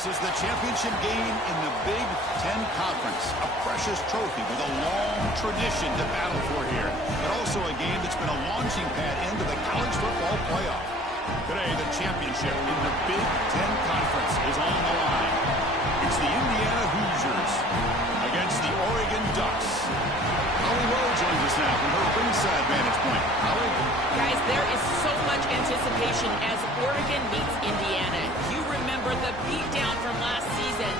This is the championship game in the Big Ten Conference. A precious trophy with a long tradition to battle for here. But also a game that's been a launching pad into the college football playoff. Today, the championship in the Big Ten Conference is on the line. It's the Indiana Hoosiers against the Oregon Ducks. Holly Rowe joins us now from her ringside vantage point. Holly? Guys, there is so much anticipation as Oregon meets Indiana. You remember the beatdown from last season.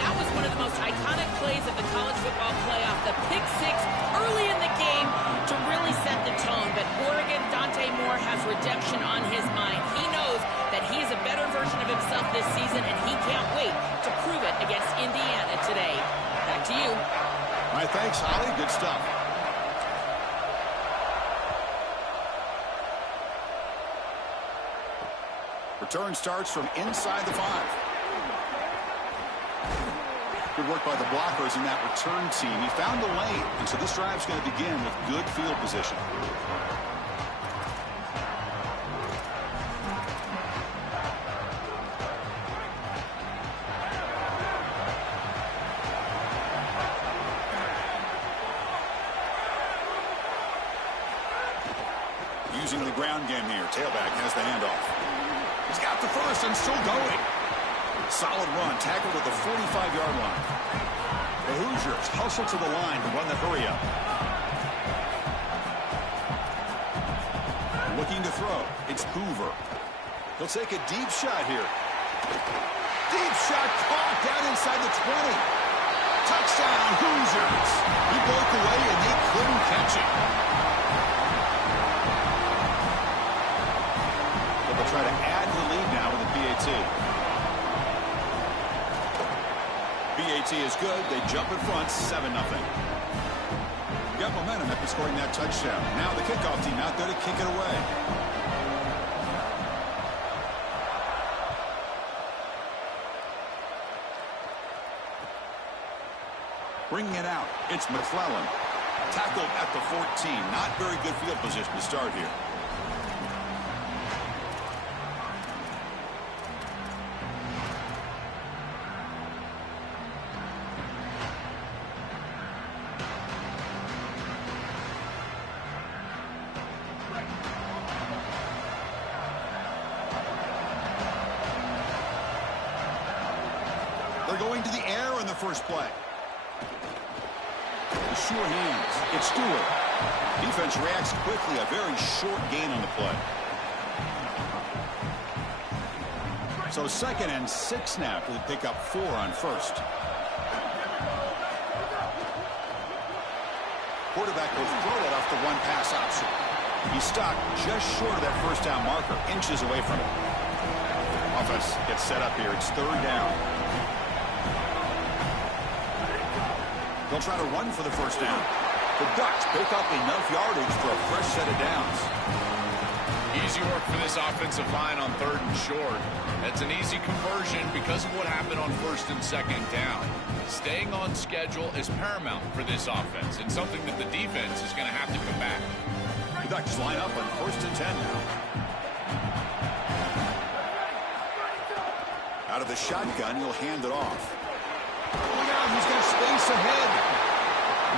That was one of the most iconic plays of the college football playoff. The pick six early in the game to really set the tone. But Oregon, Dante Moore has redemption on his mind. He knows that he is a better version of himself this season, and he can't wait to prove it against Indiana today. Back to you. All right, thanks, Holly. Good stuff. Return starts from inside the 5. Good work by the blockers in that return team. He found the lane, and so this drive's going to begin with good field position. Using the ground game here. Tailback has the handoff. He's got the first and still going. Solid run. Tackled at the 45-yard line. The Hoosiers hustle to the line to run the hurry-up. Looking to throw. It's Hoover. He'll take a deep shot here. Deep shot caught down inside the 20. Touchdown, Hoosiers. He broke away and they couldn't catch him. They'll try to add to the lead now with a PAT. PAT is good. They jump in front, 7-0. Got momentum after scoring that touchdown. Now the kickoff team out there to kick it away. Bringing it out, it's McClellan. Tackled at the 14. Not very good field position to start here. They're going to the air in the first play. The sure hands. It's Stewart. Defense reacts quickly. A very short gain on the play. So 2nd and 6 now for the pickup 4 on first. Quarterback will throw it off the one-pass option. He's stopped just short of that first down marker, inches away from it. Offense gets set up here. It's 3rd down. They'll try to run for the first down. The Ducks pick up enough yardage for a fresh set of downs. Easy work for this offensive line on 3rd and short. That's an easy conversion because of what happened on 1st and 2nd down. Staying on schedule is paramount for this offense and something that the defense is going to have to combat. The Ducks line up on 1st and 10 now. Out of the shotgun, he'll hand it off. Look out, he's got space ahead.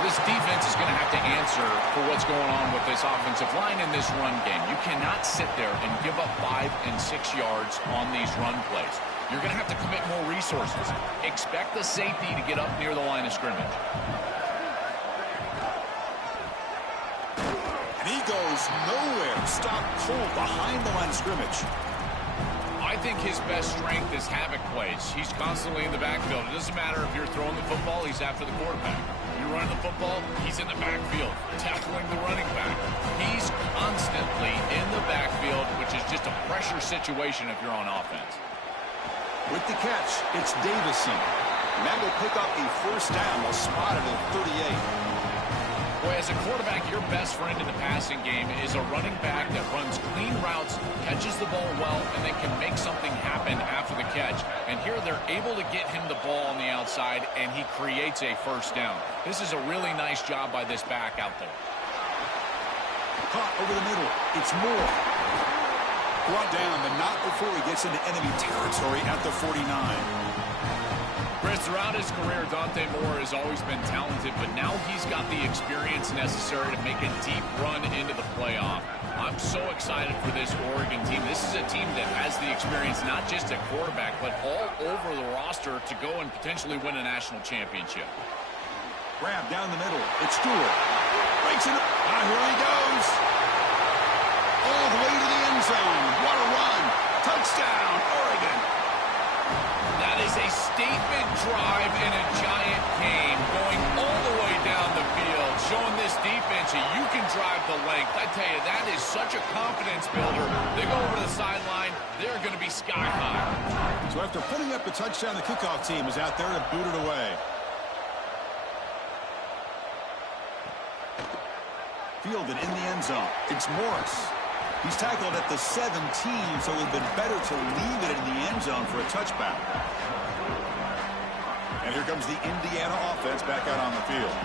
This defense is going to have to answer for what's going on with this offensive line in this run game. You cannot sit there and give up 5 and 6 yards on these run plays. You're going to have to commit more resources. Expect the safety to get up near the line of scrimmage. And he goes nowhere. Stop cold behind the line of scrimmage. I think his best strength is havoc plays. He's constantly in the backfield. It doesn't matter if you're throwing the football, he's after the quarterback. You're running the football, he's in the backfield, tackling the running back. He's constantly in the backfield, which is just a pressure situation if you're on offense. With the catch, it's Davison. And that will pick up the first down. They'll spot it at 38. Boy, as a quarterback, your best friend in the passing game is a running back that runs clean routes, catches the ball well, and then can make something happen after the catch. And here they're able to get him the ball on the outside, and he creates a first down. This is a really nice job by this back out there. Caught over the middle. It's Moore. Brought down, but not before he gets into enemy territory at the 49. Chris, throughout his career, Dante Moore has always been talented, but now he's got the experience necessary to make a deep run into the playoff. I'm so excited for this Oregon team. This is a team that has the experience not just at quarterback, but all over the roster to go and potentially win a national championship. Grab down the middle. It's Stewart. Breaks it up. Here he goes. All the way to the end zone. What a run. Touchdown, Oregon. That is a statement drive in a giant game, going all the way down the field, showing this defense that you can drive the length. I tell you, that is such a confidence builder. They go over to the sideline, they're going to be sky high. So after putting up a touchdown, the kickoff team is out there to boot it away. Fielded in the end zone. It's Morris. He's tackled at the 17, so it would have been better to leave it in the end zone for a touchback. And here comes the Indiana offense back out on the field.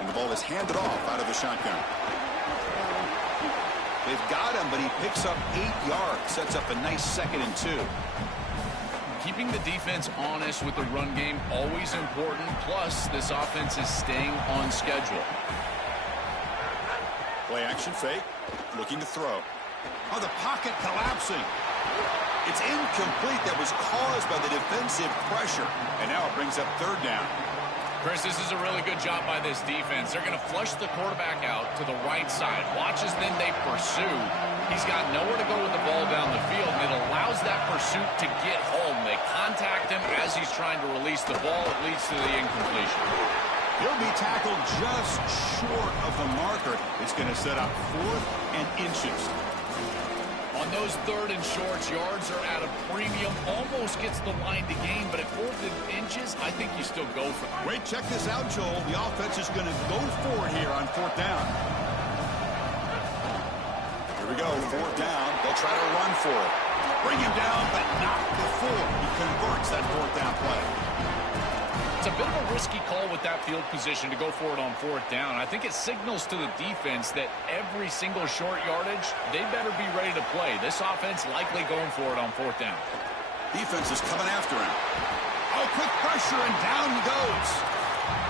And the ball is handed off out of the shotgun. They've got him, but he picks up 8 yards, sets up a nice 2nd and 2. Keeping the defense honest with the run game, always important. Plus, this offense is staying on schedule. Play action fake. Looking to throw. Oh, the pocket collapsing. It's incomplete. That was caused by the defensive pressure. And now it brings up 3rd down. Chris, this is a really good job by this defense. They're going to flush the quarterback out to the right side. Watch as then they pursue. He's got nowhere to go with the ball down the field, and it allows that pursuit to get home. They contact him as he's trying to release the ball. It leads to the incompletion. He'll be tackled just short of the marker. It's going to set up 4th and inches. On those 3rd and shorts, yards are at a premium. Almost gets the line to gain, but at 4th and inches, I think you still go for it. Wait, check this out, Joel. The offense is going to go for it here on 4th down. Here we go, 4th down. They'll try to run for it. Bring him down, but not before he converts that 4th down play. It's a bit of a risky call with that field position to go for it on 4th down. I think it signals to the defense that every single short yardage, they better be ready to play. This offense likely going for it on 4th down. Defense is coming after him. Oh, quick pressure, and down he goes.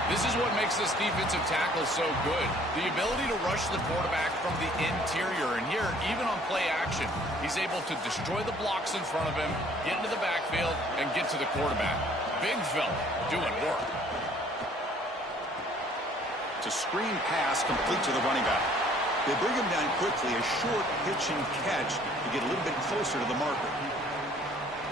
This is what makes this defensive tackle so good. The ability to rush the quarterback from the interior. And here, even on play action, he's able to destroy the blocks in front of him, get into the backfield, and get to the quarterback. Big fella doing work. It's a screen pass complete to the running back. They bring him down quickly, a short pitch and catch to get a little bit closer to the marker.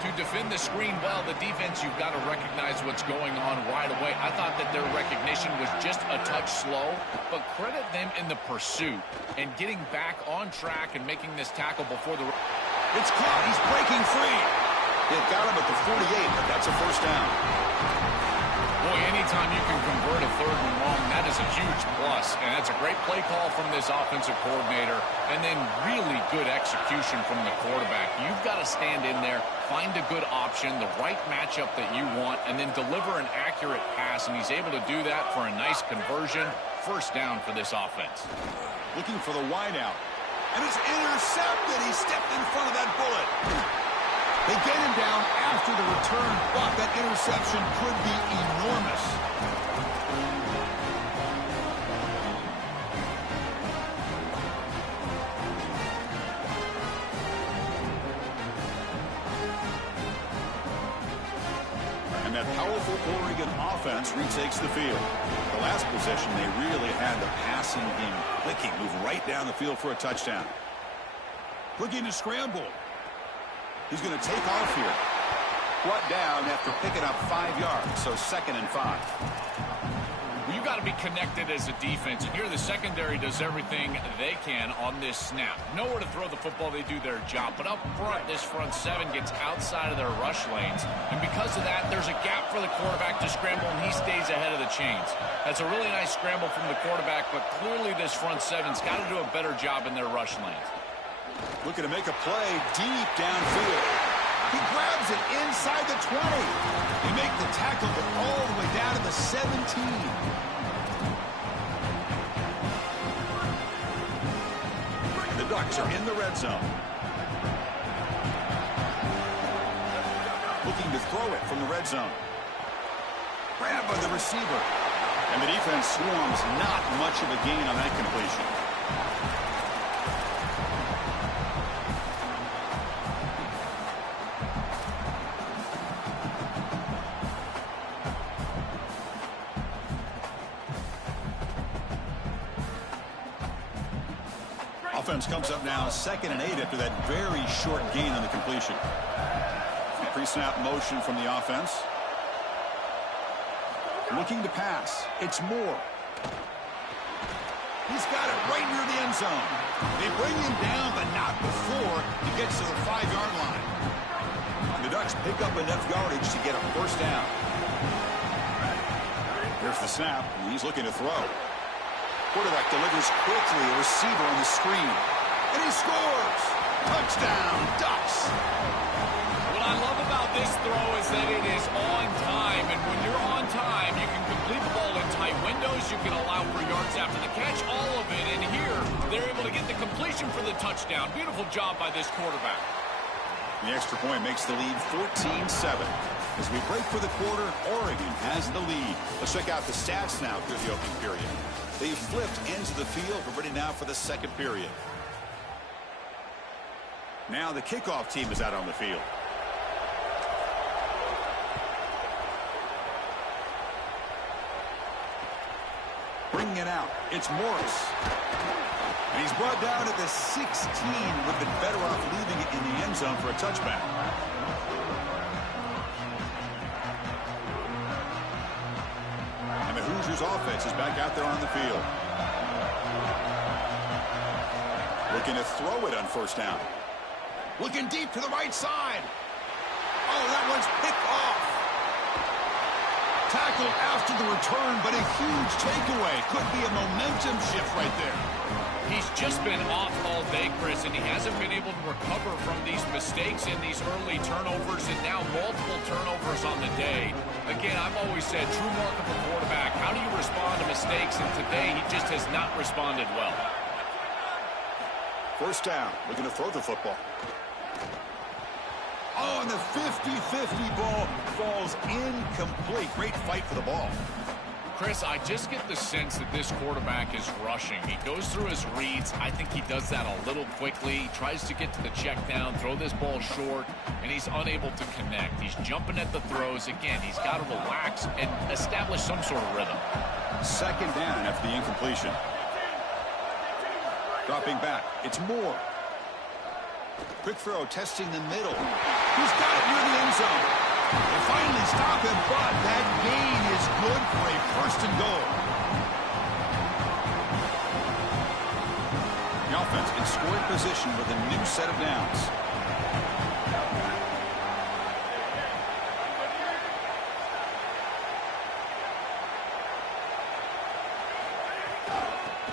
To defend the screen well, the defense, you've got to recognize what's going on right away. I thought that their recognition was just a touch slow, but credit them in the pursuit and getting back on track and making this tackle before the... It's caught. He's breaking free. They've got him at the 48, but that's a 1st down. Boy, anytime you can convert a 3rd and long, that is a huge plus. And that's a great play call from this offensive coordinator. And then really good execution from the quarterback. You've got to stand in there, find a good option, the right matchup that you want, and then deliver an accurate pass. And he's able to do that for a nice conversion. 1st down for this offense. Looking for the wideout. And it's intercepted. He stepped in front of that bullet. They get him down after the return, but that interception could be enormous. And that powerful Oregon offense retakes the field. The last possession, they really had the passing game clicking, move right down the field for a touchdown. Looking to scramble. He's going to take off here. Brought down after picking up 5 yards, so 2nd and 5. Well, you've got to be connected as a defense, and here the secondary does everything they can on this snap. Nowhere to throw the football, they do their job. But up front, this front 7 gets outside of their rush lanes. And because of that, there's a gap for the quarterback to scramble, and he stays ahead of the chains. That's a really nice scramble from the quarterback, but clearly this front 7's got to do a better job in their rush lanes. Looking to make a play deep downfield. He grabs it inside the 20. They make the tackle, but all the way down to the 17. The Ducks are in the red zone. Looking to throw it from the red zone. Grabbed by the receiver. And the defense swarms. Not much of a gain on that completion. Offense comes up now 2nd and 8 after that very short gain on the completion. Pre-snap motion from the offense. Looking to pass. It's Moore. He's got it right near the end zone. They bring him down, but not before he gets to the 5-yard line. The Ducks pick up enough yardage to get a first down. Here's the snap, and he's looking to throw. Quarterback delivers quickly, a receiver on the screen. And he scores! Touchdown, Ducks! What I love about this throw is that it is on time. And when you're on time, you can complete the ball in tight windows. You can allow for yards after the catch, all of it. And here, they're able to get the completion for the touchdown. Beautiful job by this quarterback. The extra point makes the lead 14-7. As we break for the quarter, Oregon has the lead. Let's check out the stats now through the opening period. They flipped into the field. We're ready now for the second period. Now the kickoff team is out on the field. Bringing it out, it's Morris. And he's brought down at the 16. Would have been better off leaving it in the end zone for a touchback. And the Hoosiers offense is back out there on the field. Looking to throw it on first down. Looking deep to the right side. Oh, that one's picked off. Tackled after the return, but a huge takeaway. Could be a momentum shift right there. He's just been off all day, Chris, and he hasn't been able to recover from these mistakes in these early turnovers and now multiple turnovers on the day. Again, I've always said, true mark of a quarterback, how do you respond to mistakes? And today, he just has not responded well. First down, looking to throw the football. Oh, and the 50-50 ball falls incomplete. Great fight for the ball. Chris, I just get the sense that this quarterback is rushing. He goes through his reads. I think he does that a little quickly. He tries to get to the check down, throw this ball short, and he's unable to connect. He's jumping at the throws. Again, he's got to relax and establish some sort of rhythm. Second down after the incompletion. Dropping back. It's Moore. Quick throw, testing the middle. He's got it near the end zone. They finally stop him, but that gain is good for a first and goal. The offense in scoring position with a new set of downs.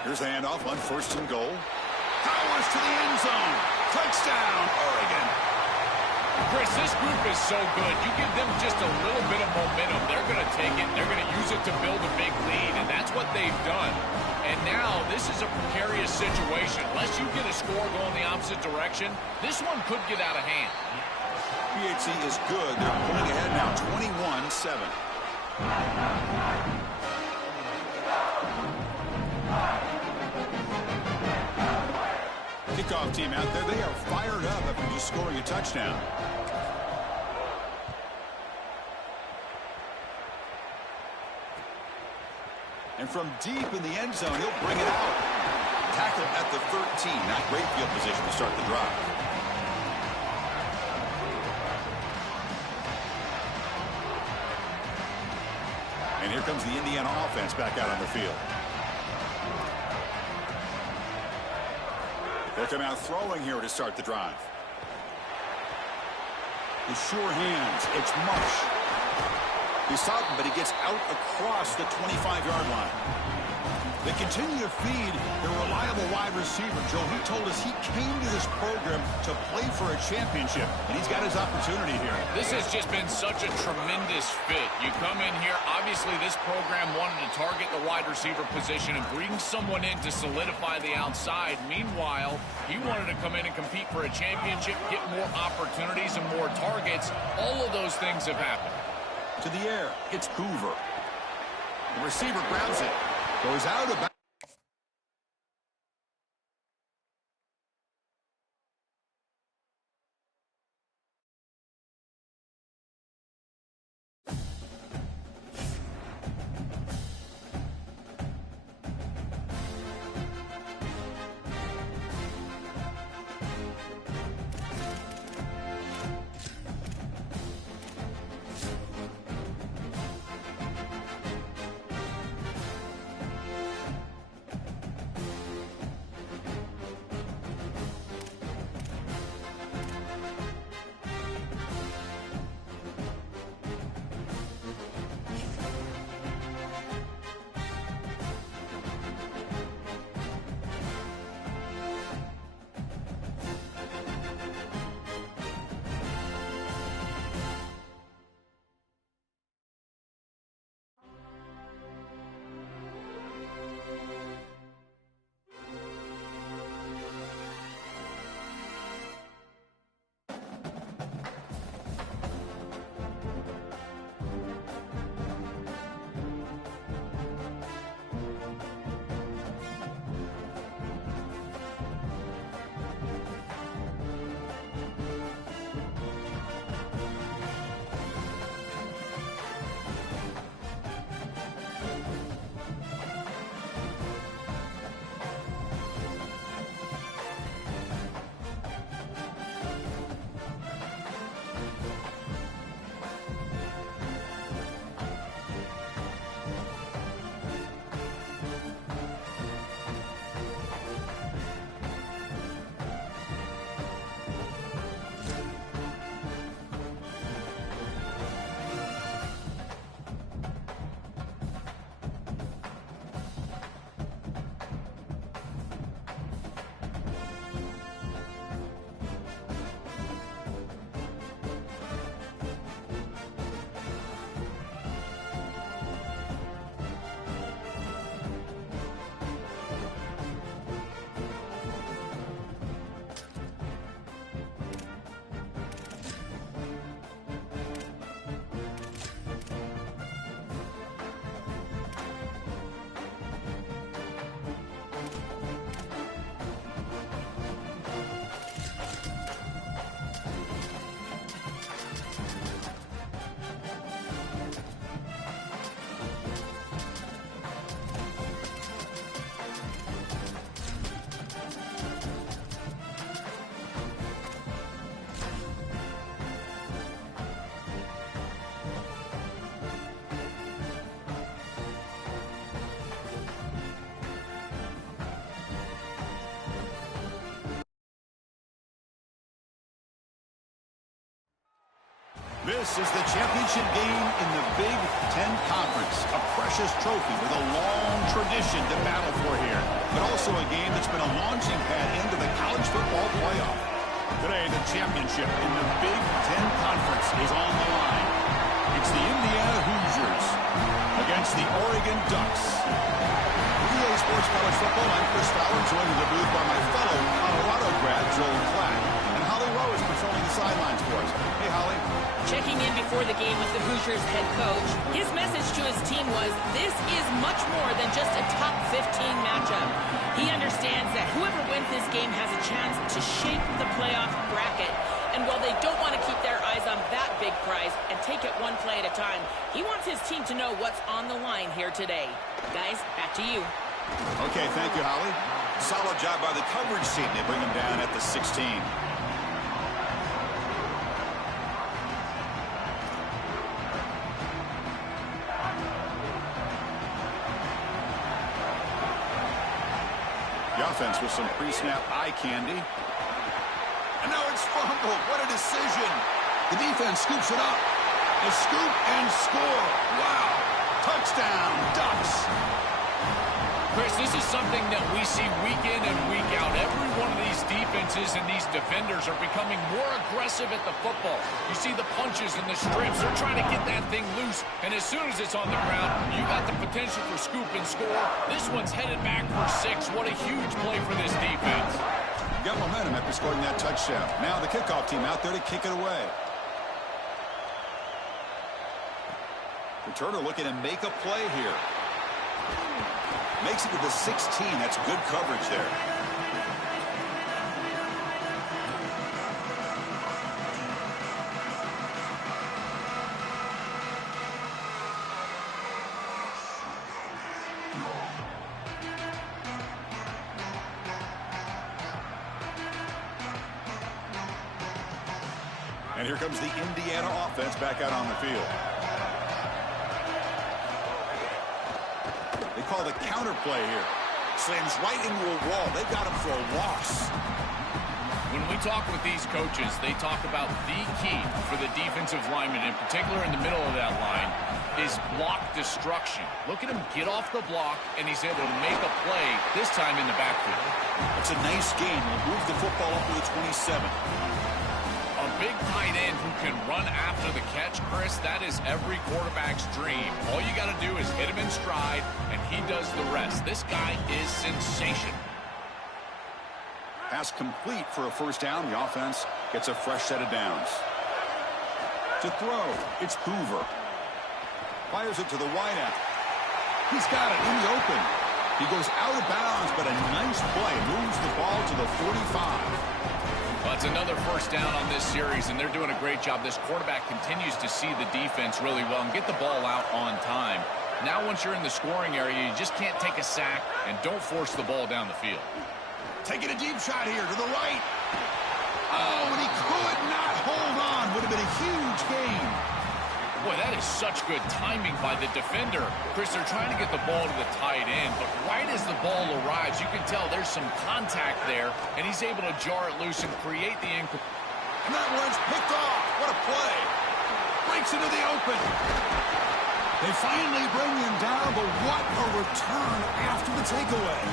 Here's the handoff on first and goal. Powers to the end zone. Touchdown, Oregon. Chris, this group is so good. You give them just a little bit of momentum, they're going to take it, they're going to use it to build a big lead, and that's what they've done. And now, this is a precarious situation. Unless you get a score going the opposite direction, this one could get out of hand. PHC is good. They're pulling ahead now, 21-7. Kickoff team out there, they are fired up after just scoring a touchdown. And from deep in the end zone, he'll bring it out. Tackle at the 13. Not great field position to start the drive. And here comes the Indiana offense back out on the field. They'll come out throwing here to start the drive. With sure hands, it's Marsh. He's stopped him, but he gets out across the 25-yard line. They continue to feed their reliable wide receiver. Joe, he told us he came to this program to play for a championship, and he's got his opportunity here. This has just been such a tremendous fit. You come in here, obviously this program wanted to target the wide receiver position and bring someone in to solidify the outside. Meanwhile, he wanted to come in and compete for a championship, get more opportunities and more targets. All of those things have happened. To the air, it's Hoover. The receiver grabs it. Goes out of bounds. This is the championship game in the Big Ten Conference, a precious trophy with a long tradition to battle for here, but also a game that's been a launching pad into the college football playoff. Today, the championship in the Big Ten Conference is on the line. It's the Indiana Hoosiers against the Oregon Ducks. EA Sports College Football, I'm Chris Fowler, joined in the booth by my fellow Colorado grad, Joel Klatt, and Holly Rowe is patrolling the sidelines for us. Hey, Holly. Checking in before the game with the Hoosiers head coach. His message to his team was, this is much more than just a top 15 matchup. He understands that whoever wins this game has a chance to shape the playoff bracket. And while they don't want to keep their eyes on that big prize and take it one play at a time, he wants his team to know what's on the line here today. Guys, back to you. Okay, thank you, Holly. Solid job by the coverage team. They bring him down at the 16. The offense with some pre-snap eye candy. And now it's fumbled. What a decision. The defense scoops it up. A scoop and score. Wow. Touchdown, Ducks. Chris, this is something that we see week in and week out. Every one of these defenses and these defenders are becoming more aggressive at the football. You see the punches and the strips. They're trying to get that thing loose, and as soon as it's on the ground, you got the potential for scoop and score. This one's headed back for 6. What a huge play for this defense. Got momentum after scoring that touchdown. Now the kickoff team out there to kick it away. Returner looking to make a play here. Makes it to the 16. That's good coverage there. And here comes the Indiana offense back out on the field. They call the counter play here. Slams right into a wall. They got him for a loss. When we talk with these coaches, they talk about the key for the defensive lineman, in particular in the middle of that line, is block destruction. Look at him get off the block, and he's able to make a play, this time in the backfield. It's a nice game. He'll move the football up to the 27. A big tight end who can run after the catch, Chris, that is every quarterback's dream. All you got to do is hit him in stride, and he does the rest. This guy is sensational. Pass complete for a first down. The offense gets a fresh set of downs. To throw, it's Hoover. Fires it to the wideout. He's got it in the open. He goes out of bounds, but a nice play. Moves the ball to the 45. Well, it's another first down on this series, and they're doing a great job. This quarterback continues to see the defense really well and get the ball out on time. Now, once you're in the scoring area, you just can't take a sack and don't force the ball down the field. Taking a deep shot here to the right. Oh, and he could not hold on. Would have been a huge gain. Boy, that is such good timing by the defender. Chris, they're trying to get the ball to the tight end, but right as the ball arrives, you can tell there's some contact there, and he's able to jar it loose and create the incomplete. And that one's picked off. What a play. Breaks into the open. They finally bring him down, but what a return after the takeaway.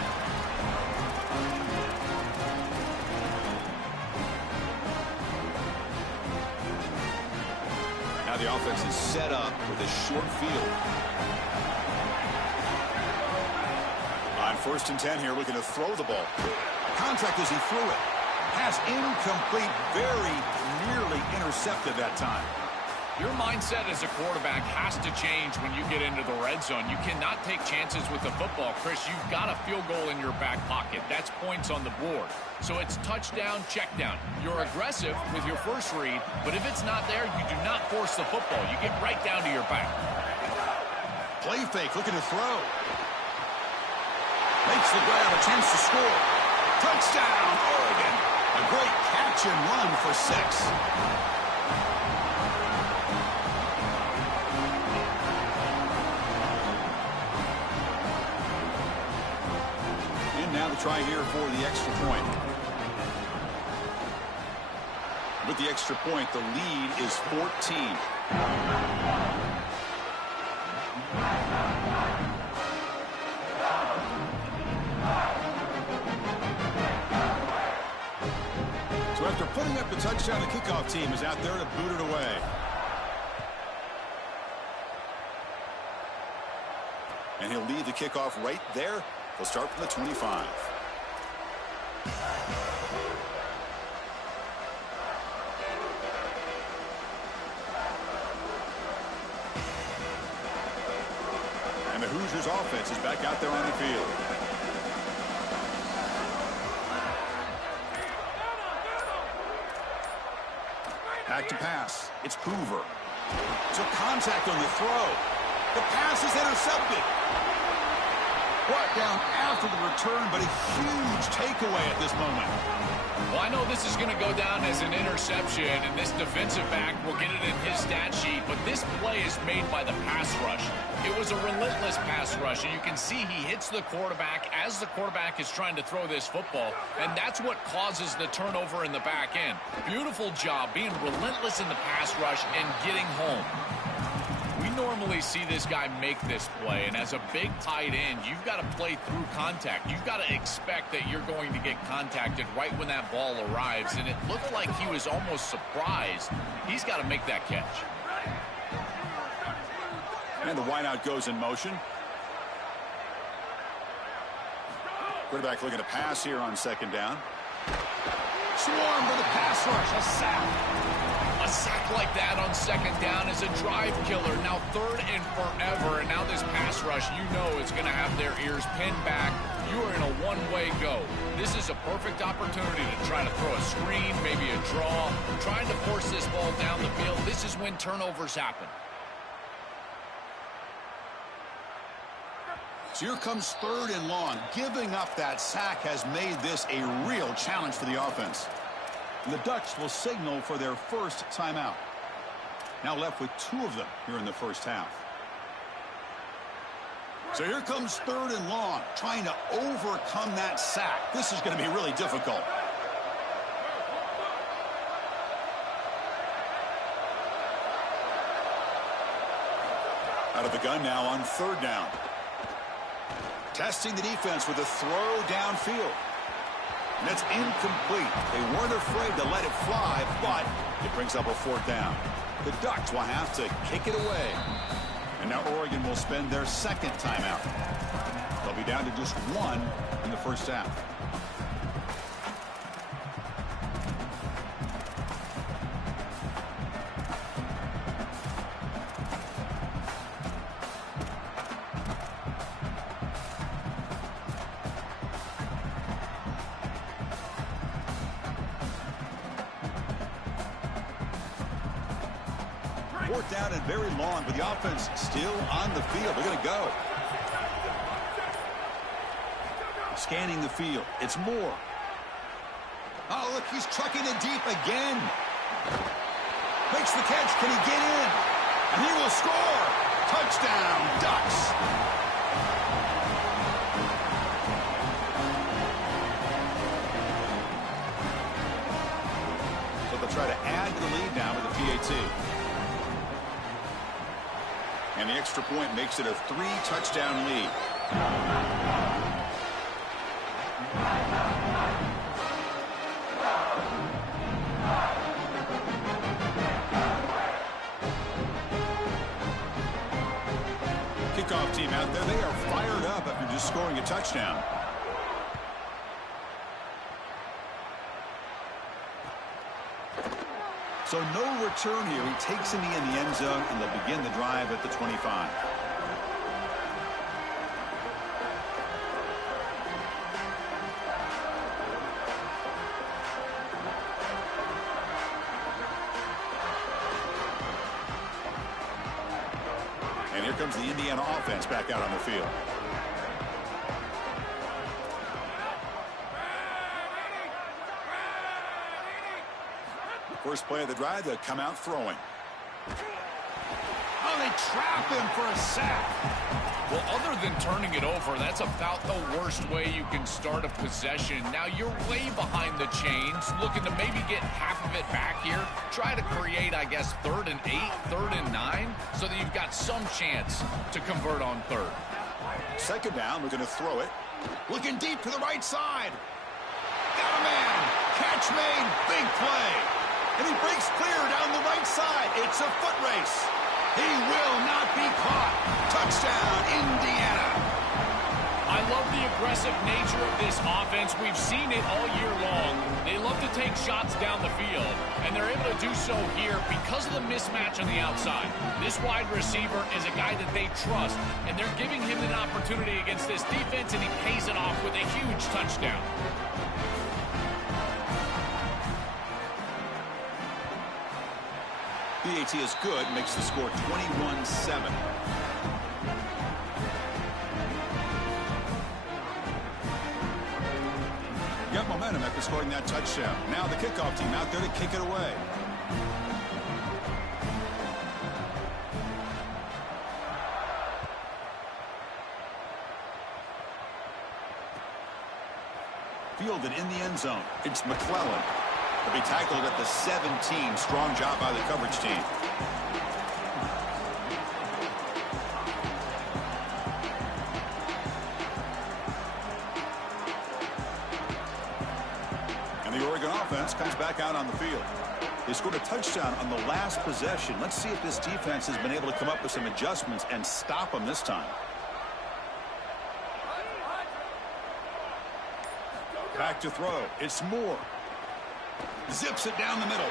Now the offense is set up with a short field. On 1st and 10 here, looking to throw the ball. Contact as he threw it. Pass incomplete, very nearly intercepted that time. Your mindset as a quarterback has to change when you get into the red zone. You cannot take chances with the football, Chris. You've got a field goal in your back pocket. That's points on the board. So it's touchdown, check down. You're aggressive with your first read, but if it's not there, you do not force the football. You get right down to your back. Play fake, looking to throw. Makes the grab, a chance to score. Touchdown, Oregon. A great catch and run for 6. Now the try here for the extra point. With the extra point, the lead is 14. So after putting up the touchdown, the kickoff team is out there to boot it away. And he'll lead the kickoff right there. They'll start from the 25. And the Hoosiers offense is back out there on the field. Back to pass. It's Hoover. So contact on the throw. The pass is intercepted. Brought down after the return, but a huge takeaway at this moment. Well, I know this is going to go down as an interception, and this defensive back will get it in his stat sheet, but this play is made by the pass rush. It was a relentless pass rush, and you can see he hits the quarterback as the quarterback is trying to throw this football, and that's what causes the turnover in the back end. Beautiful job being relentless in the pass rush and getting home. We normally see this guy make this play, and as a big tight end, you've got to play through contact. You've got to expect that you're going to get contacted right when that ball arrives, and it looked like he was almost surprised. He's got to make that catch. And the wideout goes in motion. Quarterback looking to pass here on second down. Swarm for the pass rush, a sack. A sack like that on second down is a drive killer. Now third and forever, and now this pass rush, you know, is going to have their ears pinned back. You are in a one-way go. This is a perfect opportunity to try to throw a screen, maybe a draw, trying to force this ball down the field. This is when turnovers happen. So here comes third and long. Giving up that sack has made this a real challenge for the offense. And the Ducks will signal for their first timeout. Now left with 2 of them here in the first half. So here comes third and long, trying to overcome that sack. This is going to be really difficult. Out of the gun now on third down. Testing the defense with a throw downfield. And that's incomplete. They weren't afraid to let it fly, but it brings up a fourth down. The Ducks will have to kick it away. And now Oregon will spend their second timeout. They'll be down to just 1 in the first half. Fourth down and very long, but the offense still on the field. They're going to go. Scanning the field. It's Moore. Oh, look, he's trucking it deep again. Makes the catch. Can he get in? And he will score. Touchdown, Ducks. So they'll try to add to the lead now with the PAT. And the extra point makes it a 3-touchdown lead. Kickoff team out there, they are fired up after just scoring a touchdown. So no return here. He takes in the end zone, and they'll begin the drive at the 25. And here comes the Indiana offense back out on the field. First play of the drive, they'll come out throwing. Oh, they trap him for a sack. Well, other than turning it over, that's about the worst way you can start a possession. Now, you're way behind the chains, looking to maybe get half of it back here. Try to create, I guess, 3rd and 8, 3rd and 9, so that you've got some chance to convert on third. Second down, we're going to throw it. Looking deep to the right side. Got a man. Catch made. Big play. And he breaks clear down the right side. It's a foot race. He will not be caught. Touchdown, Indiana. I love the aggressive nature of this offense. We've seen it all year long. They love to take shots down the field, and they're able to do so here because of the mismatch on the outside. This wide receiver is a guy that they trust, and they're giving him an opportunity against this defense, and he pays it off with a huge touchdown. PAT is good, makes the score 21-7. Got momentum after scoring that touchdown. Now the kickoff team out there to kick it away. Fielded in the end zone. It's McClellan. He'll be tackled at the 17. Strong job by the coverage team. offense comes back out on the field. They scored a touchdown on the last possession. Let's see if this defense has been able to come up with some adjustments and stop them this time. Back to throw. It's Moore. Zips it down the middle.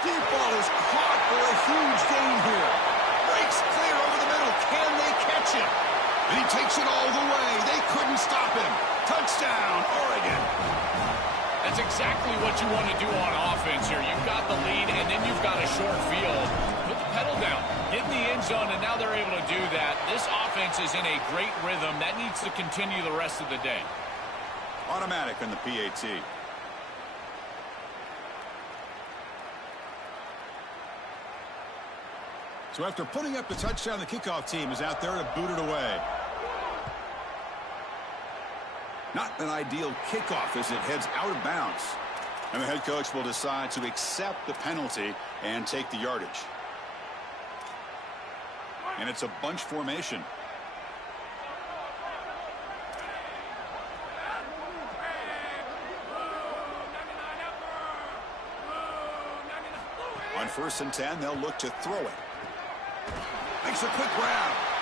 Deep ball is caught for a huge gain here. Breaks clear over the middle. Can they catch him? And he takes it all the way. They couldn't stop him. Touchdown, Oregon. That's exactly what you want to do on offense here. You've got the lead, and then you've got a short field. Put the pedal down. Get in the end zone, and now they're able to do that. This offense is in a great rhythm. That needs to continue the rest of the day. Automatic on the PAT. So after putting up the touchdown, the kickoff team is out there to boot it away. Not an ideal kickoff as it heads out of bounds. And the head coach will decide to accept the penalty and take the yardage. And it's a bunch formation. On 1st and 10, they'll look to throw it. Makes a quick grab.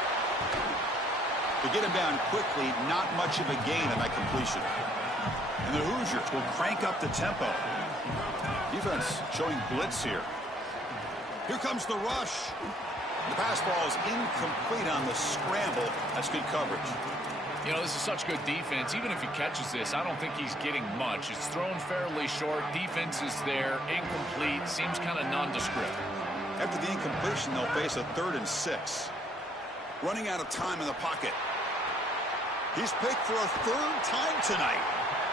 To get him down quickly, not much of a gain on that completion. And the Hoosiers will crank up the tempo. Defense showing blitz here. Here comes the rush. The pass ball is incomplete on the scramble. That's good coverage. You know, this is such good defense. Even if he catches this, I don't think he's getting much. It's thrown fairly short. Defense is there. Incomplete. Seems kind of nondescript. After the incompletion, they'll face a 3rd and 6. Running out of time in the pocket. He's picked for a 3rd time tonight.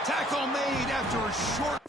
Tackle made after a short